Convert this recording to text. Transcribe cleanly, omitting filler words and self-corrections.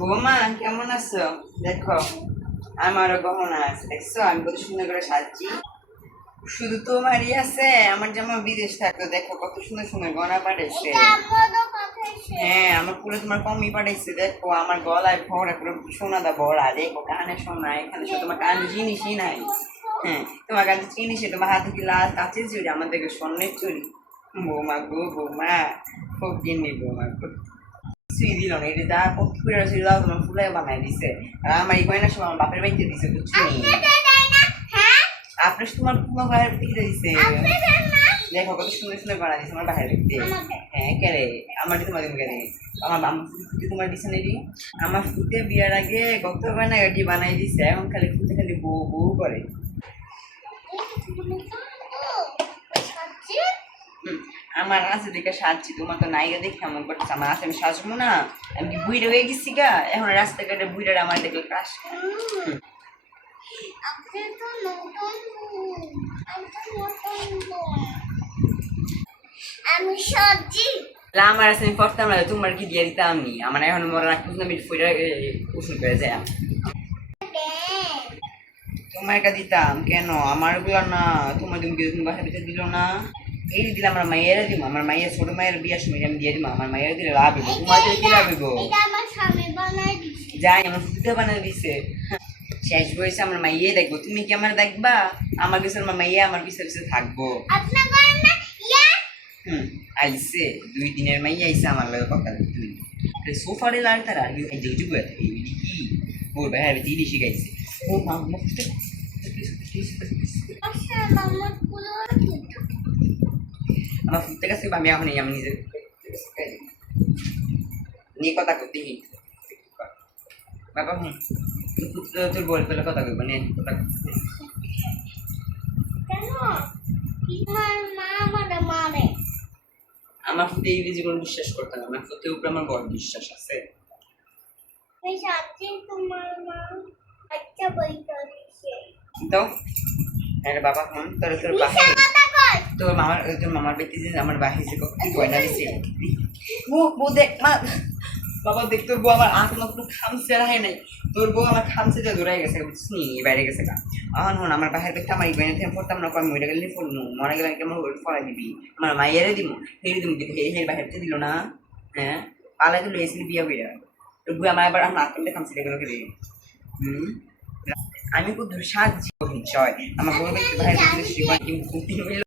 বৌমা কেমন আছো? দেখো আমারও গহনা আছে, দেখছো আমি কত সুন্দর করে সাজছি। শুধু তোমারই আছে? আমার যেমন বিদেশ থাকতো, দেখো কত সুন্দর সুন্দর গহনা পাঠাইছে। হ্যাঁ, আমার পুরো তোমার কমই পাঠাইছে। দেখো আমার গলায় ভরা পুরো সোনা দা ভরা, দেখো কানে সোনা, এখানে সব তোমার কানে জিনিসই নাই। হ্যাঁ, তোমার কাছে জিনিসই, তোমার হাতে কি লাল কাঁচের চুরি, আমার দেখে স্বর্ণের চুরি। বৌমা গো বৌমা, খুব কিনবি বৌমা গো। কিছুই দিল না, এটা যা কত করে ছিল তোমার ফুলে বানাই দিছে। আর আমার এই গয়না সব আমার বাপের বাড়িতে দিছে, বুঝছো? আপনার তোমার তোমার বাইরের থেকে দিছে। দেখো কত সুন্দর সুন্দর বানা দিছে আমার বাইরের দিকে। হ্যাঁ কেরে আমার তোমার দিন কেন আমার ফুটে তোমার দিছে নাকি? আমার ফুটে বিয়ার আগে গত বানা গাড়ি বানাই দিছে, এখন খালি ফুটে খালি বউ বউ করে। আমার আছে দেখে সাজছি, তোমার তো নাইগা দেখে এমন করতেছে। আমার আছে আমি সাজবো না? আমি কি বুইড়া হয়ে গেছি গা? এখন রাস্তাঘাটে বুইড়া আমার দেখলে ক্রাশ। আমি সবজি আমার আছে আমি পড়তাম না, তোমার কি দিয়ে দিতাম আমি? আমার এখন মনে রাখতেছ না, আমি ফুইরা উসুল করে যায়। তোমার একটা দিতাম কেন? আমার গুলো না তোমার তুমি তুমি বাসার ভিতরে দিল না। এই দিলে আমার মাইয়েরা দিব, আমার মাইয়ের ছোট মায়ের বিয়ার সময় আমি দিয়ে দিব। আমার মাইয়েরা দিলে লাভ হইব, তোমার দিলে কি লাভ হইব? যাই আমার ফুটে বানাই দিছে। শেষ বয়সে আমার মাইয়ে দেখবো, তুমি কি আমার দেখবা? আমার পিছনে আমার মাইয়া আমার পিছনে পিছনে থাকবো। আইসে 2 দিনের মাইয়া আইসে আমার লগে কথা বলতে। সোফারে লাল তারা আর কি দেখি কি ওর ভাই আর দিদি শিখাইছে। ও মা আমার ফুটতে কাছে আমি এখন আমি নিজে নিয়ে কথা করতে বাবা। তোর বল পেলে কথা কইব নে কথা। আমার ফুটে এই জীবন বিশ্বাস করতাম, আমার ফুটের উপরে আমার বড় বিশ্বাস আছে। তো হ্যাঁ বাবা, ফোন তোর তোর বাহির তোর মামার ব্যক্তি যে আমার বাহির যে কি গয়না দিছে বউ দেখ মা। বাবা দেখ তোর বউ আমার আঁক মতো খামছে রাখে নাই। তোর বউ আমার খামছে যে দৌড়াই গেছে, বুঝছি বাইরে গেছে গা। এখন হন আমার বাহির ব্যক্তি আমার এই গয়না থেকে পড়তাম না, আমি মরে গেলে পড়লো, মরে গেলে কেমন ফলাই দিবি? আমার মাইয়ারে দিব, হেরে দিব, হের বাহির থেকে দিল না। হ্যাঁ পালাই দিল এসে বিয়া বিয়া। তোর বউ আমার আবার নাক করলে খামছে এগুলো খেলে। আমি খুব সাহায্য আমার বড় ব্যক্তি ভাই